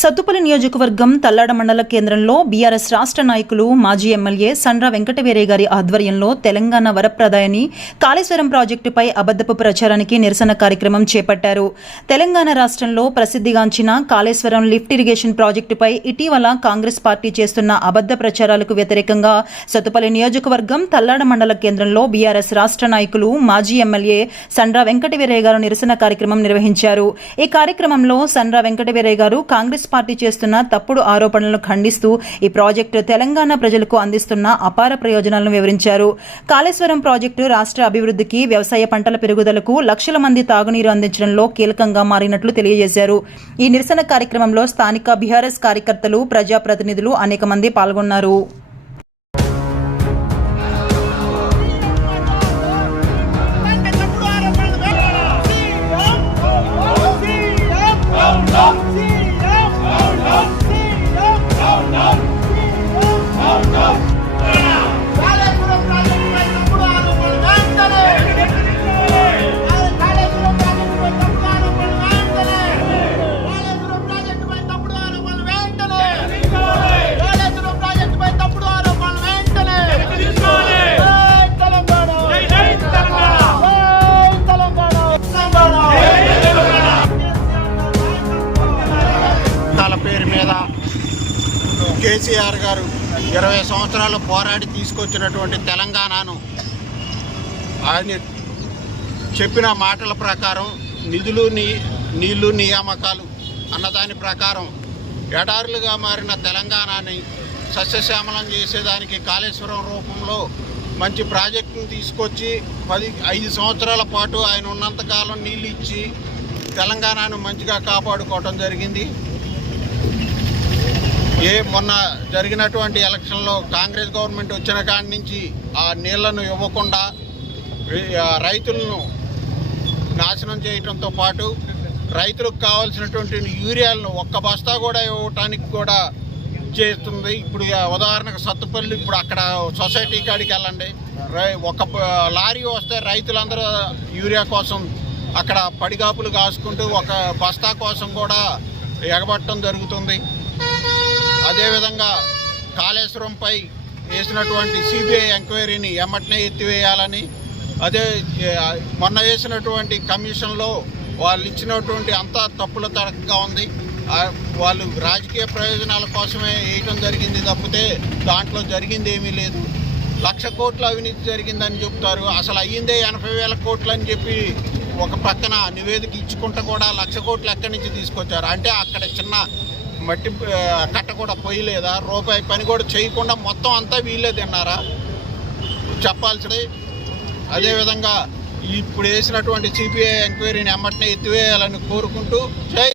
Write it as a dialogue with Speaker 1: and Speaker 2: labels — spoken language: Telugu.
Speaker 1: సత్తుపల్లి నియోజకవర్గం తల్లాడ మండల కేంద్రంలో బీఆర్ఎస్ రాష్ట్ర నాయకులు మాజీ ఎమ్మెల్యే సండ్ర వెంకటవీరయ్య గారి ఆధ్వర్యంలో తెలంగాణ వరప్రదాయని కాళేశ్వరం ప్రాజెక్టుపై అబద్దపు ప్రచారానికి నిరసన కార్యక్రమం చేపట్టారు. తెలంగాణ రాష్ట్రంలో ప్రసిద్ధిగాంచిన కాళేశ్వరం లిఫ్ట్ ఇరిగేషన్ ప్రాజెక్టుపై ఇటీవల కాంగ్రెస్ పార్టీ చేస్తున్న అబద్ధ ప్రచారాలకు వ్యతిరేకంగా సత్తుపల్లి నియోజకవర్గం తల్లాడ మండల కేంద్రంలో బీఆర్ఎస్ రాష్ట్ర నాయకులు మాజీ ఎమ్మెల్యే సండ్ర వెంకటవీరయ్య గారు నిరసన కార్యక్రమం నిర్వహించారు. ఈ కార్యక్రమంలో సండ్ర వెంకటవీరయ్య గారు కాంగ్రెస్ పార్టీ చేస్తున్న తప్పుడు ఆరోపణలను ఖండిస్తూ ఈ ప్రాజెక్టు తెలంగాణ ప్రజలకు అందిస్తున్న అపార ప్రయోజనాలను వివరించారు. కాళేశ్వరం ప్రాజెక్టు రాష్ట్ర అభివృద్ధికి వ్యవసాయ పంటల పెరుగుదలకు లక్షల మంది తాగునీరు అందించడంలో కీలకంగా మారినట్లు తెలియజేశారు. ఈ నిరసన కార్యక్రమంలో స్థానిక బీఆర్ఎస్ కార్యకర్తలు ప్రజాప్రతినిధులు అనేక మంది పాల్గొన్నారు.
Speaker 2: మీద కేసీఆర్ గారు ఇరవై సంవత్సరాలు పోరాడి తీసుకొచ్చినటువంటి తెలంగాణను ఆయన చెప్పిన మాటల ప్రకారం నిధులు నీ నీళ్ళు నియామకాలు అన్నదాని ప్రకారం ఎడారులుగా మారిన తెలంగాణని సస్యశ్యామలం చేసేదానికి కాళేశ్వరం రూపంలో మంచి ప్రాజెక్టును తీసుకొచ్చి పది ఐదు సంవత్సరాల పాటు ఆయన ఉన్నంతకాలం నీళ్ళు ఇచ్చి తెలంగాణను మంచిగా కాపాడుకోవటం జరిగింది. ఏ మొన్న జరిగినటువంటి ఎలక్షన్లో కాంగ్రెస్ గవర్నమెంట్ వచ్చిన కాడి నుంచి ఆ నీళ్ళను ఇవ్వకుండా రైతులను నాశనం చేయటంతో పాటు రైతులకు కావాల్సినటువంటి యూరియాలను ఒక్క బస్తా కూడా ఇవ్వటానికి కూడా చేస్తుంది. ఇప్పుడు ఉదాహరణకు సత్తుపల్లి ఇప్పుడు అక్కడ సొసైటీ కాడికి వెళ్ళండి. రై- ఒక లారీ వస్తే రైతులందరూ యూరియా కోసం అక్కడ పడిగాపులు కాసుకుంటూ ఒక బస్తా కోసం కూడా ఎగబట్టడం జరుగుతుంది. అదేవిధంగా కాళేశ్వరంపై వేసినటువంటి సిబిఐ ఎంక్వైరీని ఎమ్మటనే ఎత్తివేయాలని అదే మొన్న వేసినటువంటి కమిషన్లో వాళ్ళు ఇచ్చినటువంటి అంతా తప్పుల తడకగా ఉంది. వాళ్ళు రాజకీయ ప్రయోజనాల కోసమే వేయటం జరిగింది తప్పితే దాంట్లో జరిగింది ఏమీ లేదు. లక్ష కోట్ల అవినీతి జరిగిందని చెప్తారు. అసలు అయ్యిందే ఎనభై వేల కోట్లు అని చెప్పి ఒక పక్కన నివేదిక ఇచ్చుకుంటూ కూడా లక్ష కోట్లు ఎక్కడి నుంచి తీసుకొచ్చారు? అంటే అక్కడ చిన్న మట్టి కట్ట కూడా పోయలేదా? రూపాయి పని కూడా చేయకుండా మొత్తం అంతా వీళ్ళే తిన్నారా? చెప్పాల్సింది అదేవిధంగా ఇప్పుడు వేసినటువంటి సిపిఐ ఎంక్వైరీని ఎమ్మటనే ఎత్తివేయాలని కోరుకుంటూ జై